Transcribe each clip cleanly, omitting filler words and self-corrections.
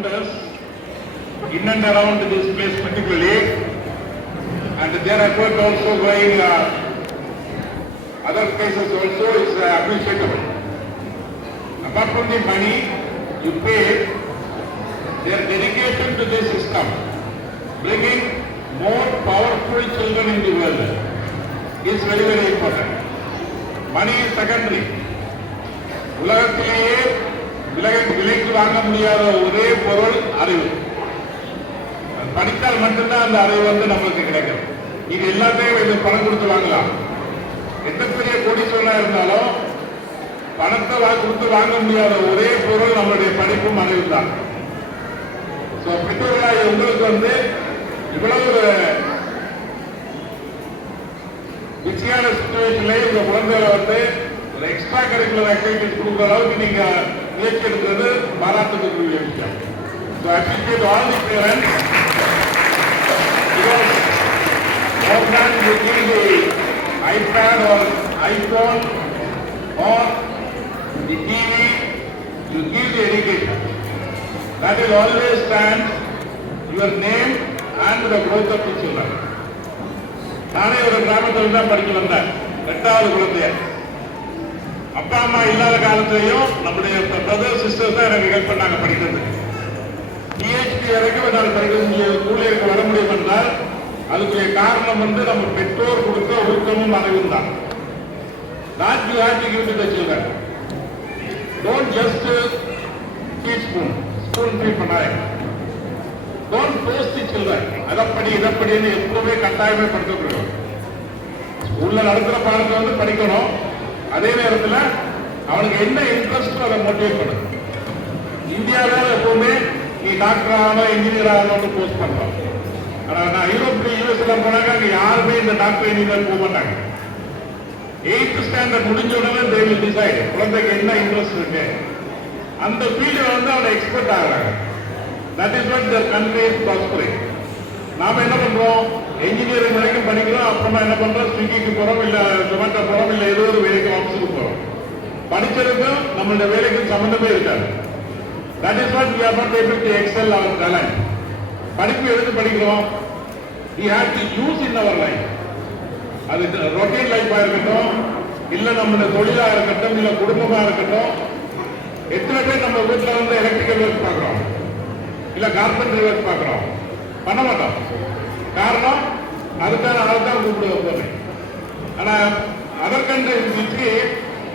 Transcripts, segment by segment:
founders in and around this place particularly, and their effort also going other places also is appreciable. Apart from the money you pay, their dedication to this system, bringing more powerful children in the world, is very, very important. Money is secondary. உலகத்திலேயே விலைக்கு வாங்க முடியாத ஒரே பொருள் அறிவு. படித்தால் மட்டும்தான் அந்த அறிவு நம்மளுக்கு கிடைக்கும். இது எல்லாத்தையும் இது பணம் கொடுத்து வாங்கலாம். எந்த பெரிய கோடீஸ்வரனா இருந்தாலும் பணத்தை கொடுத்து வாங்க முடியாத ஒரே பொருள் நம்மளுடைய படிப்பும் அறிவு தான். பெற்றோர்களாக உங்களுக்கு இவ்வளவு பிஸியான சிச்சுவேஷன்ல இந்த குழந்தைகளை ஒரு எக்ஸ்ட்ரா கரிக்குலர் ஆக்டிவிட்டிஸ் கொடுக்குற அளவுக்கு நீங்க முயற்சி எடுக்கிறது பாராட்டுக்குரிய விஷயம். So I appreciate all the parents because more than you give the iPad or iPhone or the TV, you give the education. That will always stand your name and the growth of the children. நானே ஒரு கிராமத்தில் தான் படிக்க வந்தேன். 8வது குழந்தைய அப்பா அம்மா இல்லாத காலத்திலையும் நம்முடைய பிரதர் சிஸ்டர்ஸ் தான் எனக்கு ஹெல்ப் பண்ணாங்க படிக்கிறது. PhD வரைக்கும் என்னால் படிக்க ஊழியருக்கு வர முடியும் என்றால் அதுக்குரிய காரணம் நம்ம பெற்றோர் கொடுத்த ஒழுக்கமும் அறிவும் தான். That you have to give to the children. Don't just teach spoon feed பண்ணாங்க. Don't force the children. அதப்படி இதப்படின்னு எப்பவுமே கட்டாயமே படுத்தக்கூடாது. ஸ்கூல்ல நடத்துற பாடத்தை படிக்கணும். அதே நேரத்தில் அவனுக்கு என்ன இன்ட்ரெஸ்டோ அதை மோட்டிவேட் பண்ணணும். இந்தியாவில் எப்பவுமே நீ டாக்டர் ஆகணும் இன்ஜினியர் ஆகணும்னு போஸ்ட் பண்றோம். ஆனால் நான் யூரோப்ல யூஎஸ்ல போனாங்க அங்கே யாருமே இந்த டாக்டர் இன்ஜினியர் போக மாட்டாங்க. 8th ஸ்டாண்டர்ட் முடிஞ்ச உடனே they will decide குழந்தைக்கு என்ன இன்ட்ரெஸ்ட் இருக்கு அந்த ஃபீல்டில் அவனை எக்ஸ்பர்ட் ஆகிறாங்க. That is what their country is prospering. நாம என்ன பண்றோம், என்ஜினியரிங் வரைக்கும் படிக்கிறோம், அப்புறமா என்ன பண்றோம், ஸ்விக்கிக்கு போறோம், இல்ல ஜொமேட்டோ போறோம், இல்ல ஏதோ ஒரு வேலைக்கு ஆஃபீஸுக்கு போறோம். படிக்கிறதுக்கும் நம்மளுடைய வேலைக்கும் சம்பந்தமே இருக்காது. That is what we are not able to excel our talent. படிப்பு எதுக்கு படிக்கிறோம், we have to use in our life. அது ரொட்டீன் லைஃபா இருக்கட்டும், இல்ல நம்மளுடைய தொழிலா இருக்கட்டும், இல்ல குடும்பமா இருக்கட்டும். எத்தனை பேர் நம்ம வீட்டுல எலக்ட்ரிக்கல் ஒர்க் பார்க்கிறோம், இல்ல கார்பெண்டரி ஒர்க் பார்க்கிறோம், பண்ண மாட்டோம். காரணம் அதுக்கான அதான் கூப்பிடுவோம். ஆனா அதர் கண்ட்ரிக்கு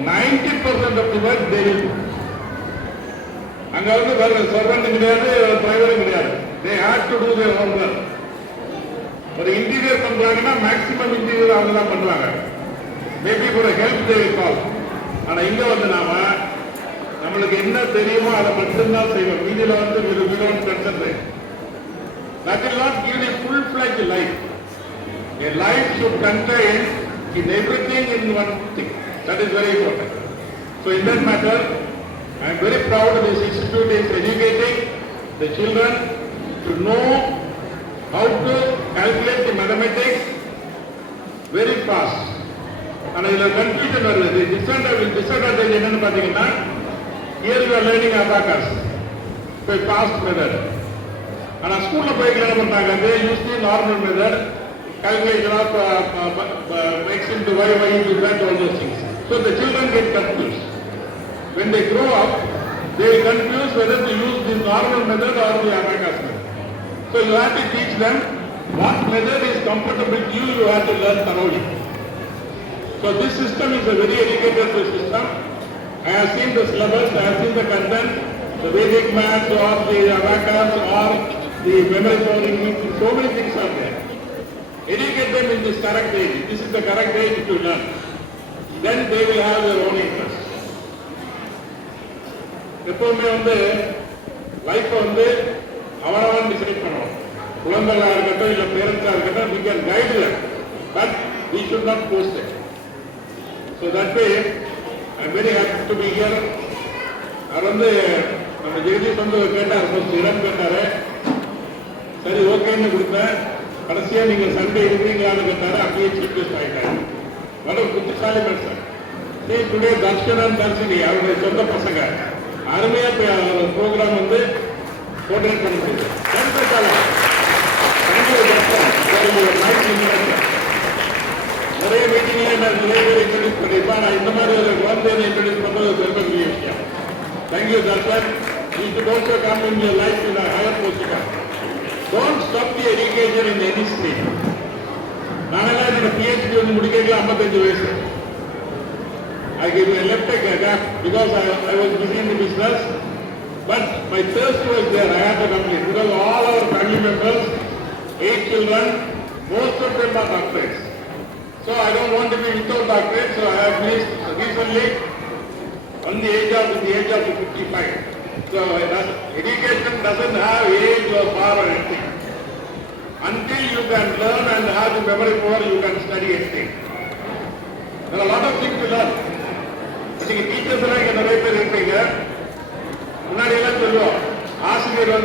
90% of the work they will do. அங்க வேற சர்வெண்ட் கிடையாது, டிரைவரும் கிடையாது. They have to do their own work. ஒரு இன்டீரியர் பண்றாங்கன்னா மேக்ஸிமம் இன்டீரியர் அவங்க தான் பண்றாங்க. மேபி ஒரு ஹெல்ப் தே வில் கால். ஆனா இங்க நாம நம்மளுக்கு என்ன தெரியுமோ அதை மட்டும்தான் செய்வோம். மீதியில we don't concentrate. That will not give a full-fledged life. A life should contain in everything in one thing. That is very important. So in that matter, I am very proud this institute is educating the children to know how to calculate the mathematics very fast. And I will confusion வருது. Disadvantage என்னன்னு பாத்தீங்கன்னா, here you are learning abacus by fast method. ஆனால் ஸ்கூலில் போய் என்ன பண்ணுறாங்க, they use the normal method, calculation of x into y, y into z, all those things. So the children get confused. When they grow up, they will confuse whether to use the normal method or the abacus method. So you have to teach them what method is comfortable to you, you have to learn thoroughly. So this system is a very educated system. I have seen the syllabus, I have seen the content, the Vedic maths or the abacus or the memory powering, so many things are there. Educate them in this correct age. This is the correct age to learn. Then they will have their own interest. எப்பவுமே life அவனவன் decide பண்ணுவோம். குழந்தைகளா இருக்கட்டும் இல்ல பேரண்ட்ஸா இருக்கட்டும், we can guide them, but we should not force them. So that way I am very happy to be here. அவர் நம்ம ஜெகதீஷ் கேட்டார், இடம் கேட்டாரு. சரி ஓகேன்னு கொடுத்தேன். கடைசியா நீங்க சண்டே இருக்கீங்களான்னு கேட்டாரு. அப்படியே சீஃப் கெஸ்ட் ஆயிட்டாரு. வர புத்திசாலி மனுஷன். டுடே தர்ஷன் அண்ட் தர்ஷினி அவருடைய சொந்த பசங்க அருமையா ப்ரோக்ராம் கோஆர்டினேட் பண்ண முடியுது. நிறைய மீட்டிங்ல நான் நிறைய பேர் இன்ட்ரோடியூஸ் பண்ணிருப்பேன். நான் இந்த மாதிரி ஒரு குழந்தையை இன்ட்ரோடியூஸ் பண்றது ஒரு பெருமைக்குரிய விஷயம். Thank you Darpan. You should also come in your life in a higher position. Don't stop the education in any state. நானெல்லாம் என்னோட PhD வந்து முடிக்கிறதுக்கு 55 வயசு. I left a gap because I was busy in the business. But my thirst was there. I had to complete because all our family members, 8 children, most of them are doctorates. So I don't want to be without doctorate. So I have finished recently on the age of 55. So education doesn't have age or power or anything. Until you can learn and have the memory power, you can study anything. There are a lot of things to learn. But teachers எல்லாம் இங்க நிறைய பேர் இருப்பீங்க. முன்னாடி எல்லாம் சொல்லுவோம் ஆசிரியர் வந்து